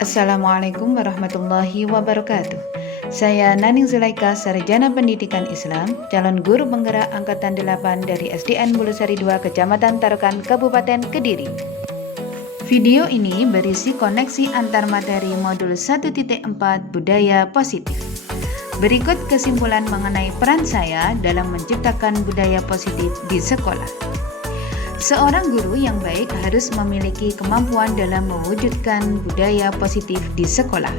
Assalamualaikum warahmatullahi wabarakatuh. Saya Naning Zulaika, Sarjana Pendidikan Islam, calon guru penggerak Angkatan 8 dari SDN Bulusari 2, Kecamatan Tarukan, Kabupaten Kediri. Video ini berisi koneksi antar materi modul 1.4 Budaya Positif. Berikut kesimpulan mengenai peran saya dalam menciptakan budaya positif di sekolah. Seorang guru yang baik harus memiliki kemampuan dalam mewujudkan budaya positif di sekolah.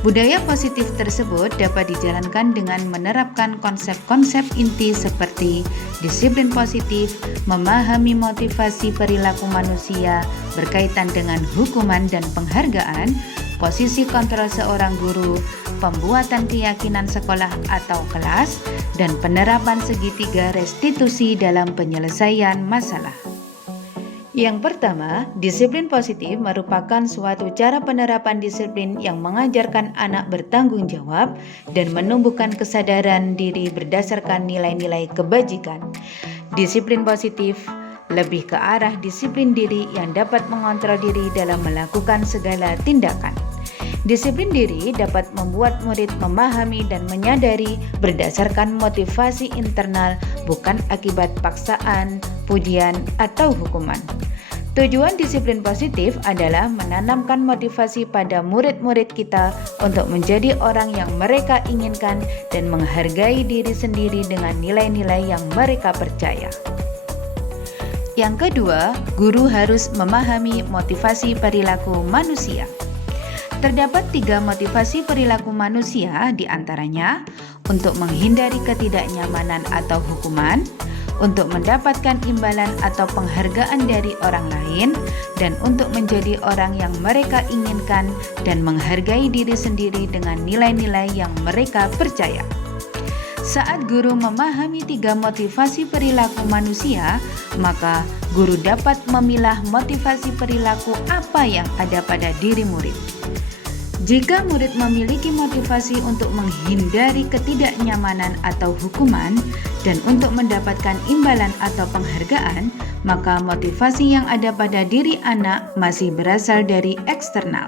Budaya positif tersebut dapat dijalankan dengan menerapkan konsep-konsep inti seperti disiplin positif, memahami motivasi perilaku manusia berkaitan dengan hukuman dan penghargaan, posisi kontrol seorang guru, pembuatan keyakinan sekolah atau kelas, dan penerapan segitiga restitusi dalam penyelesaian masalah. Yang pertama, disiplin positif merupakan suatu cara penerapan disiplin yang mengajarkan anak bertanggung jawab dan menumbuhkan kesadaran diri berdasarkan nilai-nilai kebajikan. Disiplin positif lebih ke arah disiplin diri yang dapat mengontrol diri dalam melakukan segala tindakan. Disiplin diri dapat membuat murid memahami dan menyadari berdasarkan motivasi internal, bukan akibat paksaan, pujian, atau hukuman. Tujuan disiplin positif adalah menanamkan motivasi pada murid-murid kita untuk menjadi orang yang mereka inginkan dan menghargai diri sendiri dengan nilai-nilai yang mereka percaya. Yang kedua, guru harus memahami motivasi perilaku manusia. Terdapat 3 motivasi perilaku manusia, diantaranya untuk menghindari ketidaknyamanan atau hukuman, untuk mendapatkan imbalan atau penghargaan dari orang lain, dan untuk menjadi orang yang mereka inginkan dan menghargai diri sendiri dengan nilai-nilai yang mereka percaya. Saat guru memahami 3 motivasi perilaku manusia, maka guru dapat memilah motivasi perilaku apa yang ada pada diri murid. Jika murid memiliki motivasi untuk menghindari ketidaknyamanan atau hukuman dan untuk mendapatkan imbalan atau penghargaan, maka motivasi yang ada pada diri anak masih berasal dari eksternal.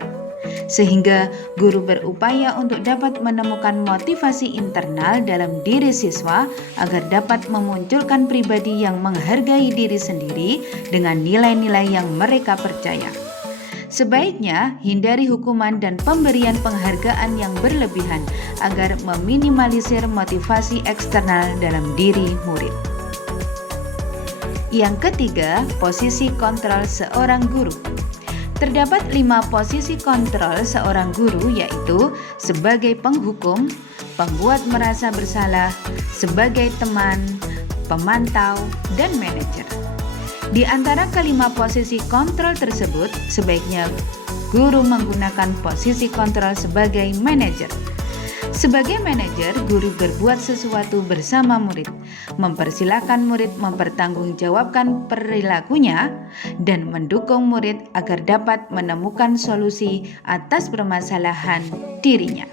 Sehingga guru berupaya untuk dapat menemukan motivasi internal dalam diri siswa agar dapat memunculkan pribadi yang menghargai diri sendiri dengan nilai-nilai yang mereka percaya. Sebaiknya hindari hukuman dan pemberian penghargaan yang berlebihan agar meminimalisir motivasi eksternal dalam diri murid. Yang ketiga, posisi kontrol seorang guru. Terdapat 5 posisi kontrol seorang guru, yaitu sebagai penghukum, pembuat merasa bersalah, sebagai teman, pemantau, dan manajer. Di antara kelima posisi kontrol tersebut, sebaiknya guru menggunakan posisi kontrol sebagai manajer. Sebagai manajer, guru berbuat sesuatu bersama murid, mempersilahkan murid mempertanggungjawabkan perilakunya, dan mendukung murid agar dapat menemukan solusi atas permasalahan dirinya.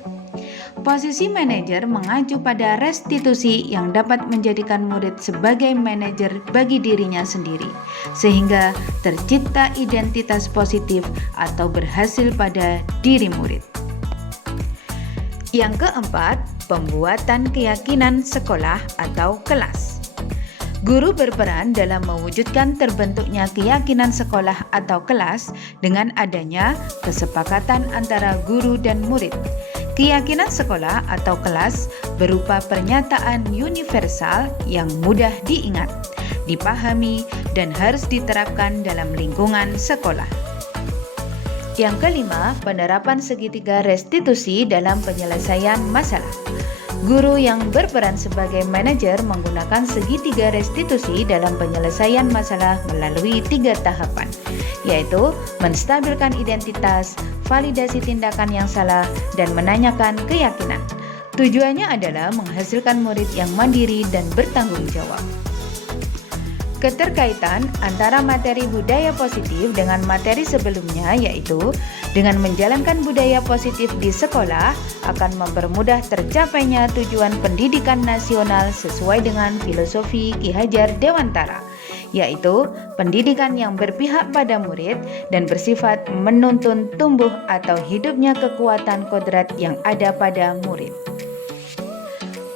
Posisi manajer mengacu pada restitusi yang dapat menjadikan murid sebagai manajer bagi dirinya sendiri, sehingga tercipta identitas positif atau berhasil pada diri murid. Yang keempat, pembuatan keyakinan sekolah atau kelas. Guru berperan dalam mewujudkan terbentuknya keyakinan sekolah atau kelas dengan adanya kesepakatan antara guru dan murid. Keyakinan sekolah atau kelas berupa pernyataan universal yang mudah diingat, dipahami, dan harus diterapkan dalam lingkungan sekolah. Yang kelima, penerapan segitiga restitusi dalam penyelesaian masalah. Guru yang berperan sebagai manajer menggunakan segitiga restitusi dalam penyelesaian masalah melalui 3 tahapan, yaitu menstabilkan identitas, validasi tindakan yang salah, dan menanyakan keyakinan. Tujuannya adalah menghasilkan murid yang mandiri dan bertanggung jawab. Keterkaitan antara materi budaya positif dengan materi sebelumnya, yaitu dengan menjalankan budaya positif di sekolah akan mempermudah tercapainya tujuan pendidikan nasional sesuai dengan filosofi Ki Hajar Dewantara, yaitu pendidikan yang berpihak pada murid dan bersifat menuntun tumbuh atau hidupnya kekuatan kodrat yang ada pada murid.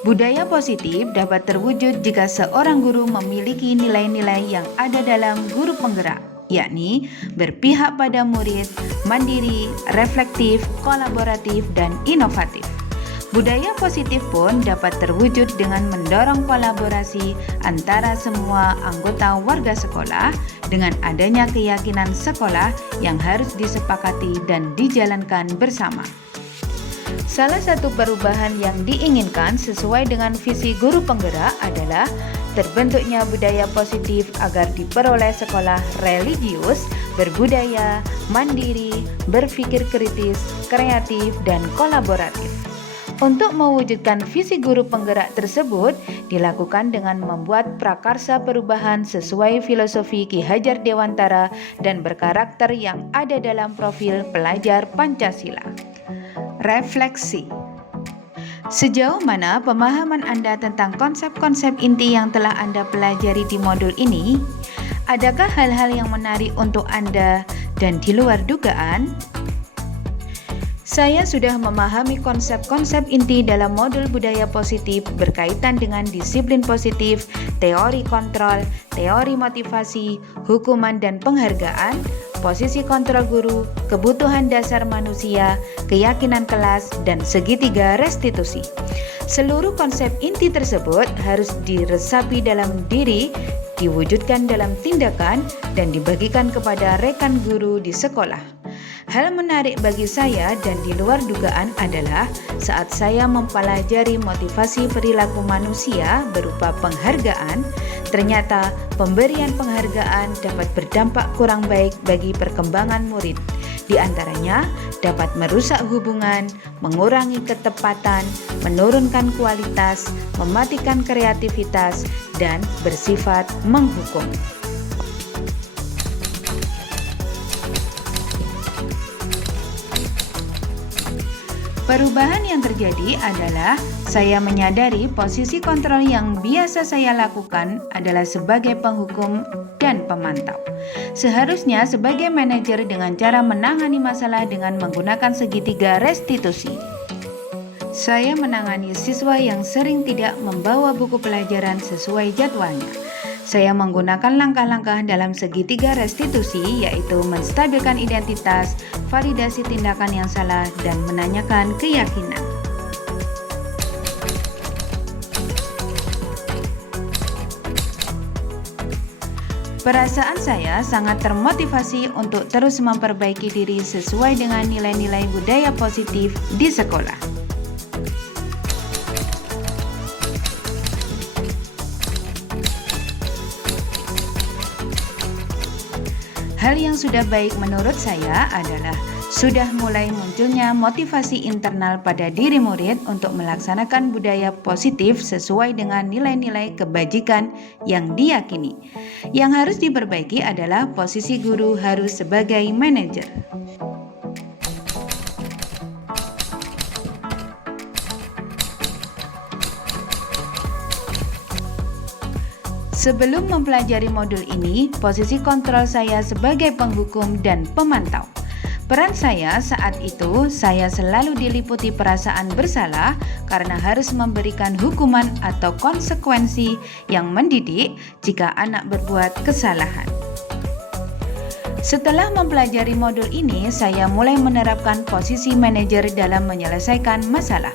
Budaya positif dapat terwujud jika seorang guru memiliki nilai-nilai yang ada dalam guru penggerak, yakni berpihak pada murid, mandiri, reflektif, kolaboratif, dan inovatif. Budaya positif pun dapat terwujud dengan mendorong kolaborasi antara semua anggota warga sekolah dengan adanya keyakinan sekolah yang harus disepakati dan dijalankan bersama. Salah satu perubahan yang diinginkan sesuai dengan visi guru penggerak adalah terbentuknya budaya positif agar diperoleh sekolah religius, berbudaya, mandiri, berpikir kritis, kreatif, dan kolaboratif. Untuk mewujudkan visi guru penggerak tersebut dilakukan dengan membuat prakarsa perubahan sesuai filosofi Ki Hajar Dewantara dan berkarakter yang ada dalam profil pelajar Pancasila. Refleksi. Sejauh mana pemahaman Anda tentang konsep-konsep inti yang telah Anda pelajari di modul ini? Adakah hal-hal yang menarik untuk Anda dan di luar dugaan? Saya sudah memahami konsep-konsep inti dalam modul budaya positif berkaitan dengan disiplin positif, teori kontrol, teori motivasi, hukuman dan penghargaan, posisi kontrol guru, kebutuhan dasar manusia, keyakinan kelas, dan segitiga restitusi. Seluruh konsep inti tersebut harus diresapi dalam diri, diwujudkan dalam tindakan, dan dibagikan kepada rekan guru di sekolah. Hal menarik bagi saya dan di luar dugaan adalah saat saya mempelajari motivasi perilaku manusia berupa penghargaan, ternyata pemberian penghargaan dapat berdampak kurang baik bagi perkembangan murid. Di antaranya dapat merusak hubungan, mengurangi ketepatan, menurunkan kualitas, mematikan kreativitas, dan bersifat menghukum. Perubahan yang terjadi adalah saya menyadari posisi kontrol yang biasa saya lakukan adalah sebagai penghukum dan pemantau. Seharusnya sebagai manajer dengan cara menangani masalah dengan menggunakan segitiga restitusi. Saya menangani siswa yang sering tidak membawa buku pelajaran sesuai jadwalnya. Saya menggunakan langkah-langkah dalam segitiga restitusi, yaitu menstabilkan identitas, validasi tindakan yang salah, dan menanyakan keyakinan. Perasaan saya sangat termotivasi untuk terus memperbaiki diri sesuai dengan nilai-nilai budaya positif di sekolah. Hal yang sudah baik menurut saya adalah sudah mulai munculnya motivasi internal pada diri murid untuk melaksanakan budaya positif sesuai dengan nilai-nilai kebajikan yang diyakini. Yang harus diperbaiki adalah posisi guru harus sebagai manajer. Sebelum mempelajari modul ini, posisi kontrol saya sebagai penghukum dan pemantau. Peran saya saat itu, saya selalu diliputi perasaan bersalah karena harus memberikan hukuman atau konsekuensi yang mendidik jika anak berbuat kesalahan. Setelah mempelajari modul ini, saya mulai menerapkan posisi manajer dalam menyelesaikan masalah.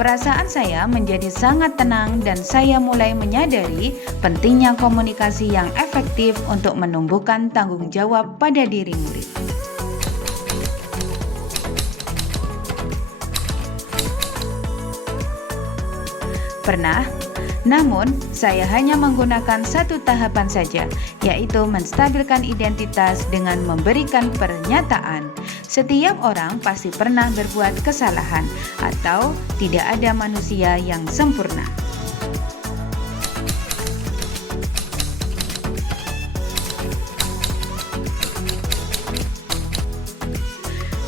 Perasaan saya menjadi sangat tenang dan saya mulai menyadari pentingnya komunikasi yang efektif untuk menumbuhkan tanggung jawab pada diri murid. Pernah, namun saya hanya menggunakan satu tahapan saja, yaitu menstabilkan identitas dengan memberikan pernyataan. Setiap orang pasti pernah berbuat kesalahan atau tidak ada manusia yang sempurna.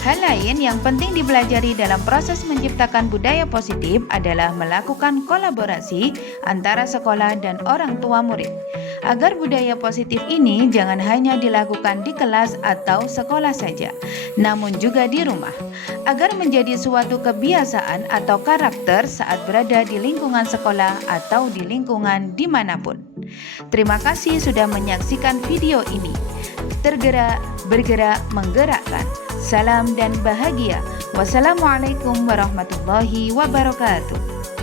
Hal lain yang penting dipelajari dalam proses menciptakan budaya positif adalah melakukan kolaborasi antara sekolah dan orang tua murid. agar budaya positif ini jangan hanya dilakukan di kelas atau sekolah saja, namun juga di rumah, agar menjadi suatu kebiasaan atau karakter saat berada di lingkungan sekolah atau di lingkungan dimanapun. Terima kasih sudah menyaksikan video ini. Tergerak, bergerak, menggerakkan. Salam dan bahagia. Wassalamualaikum warahmatullahi wabarakatuh.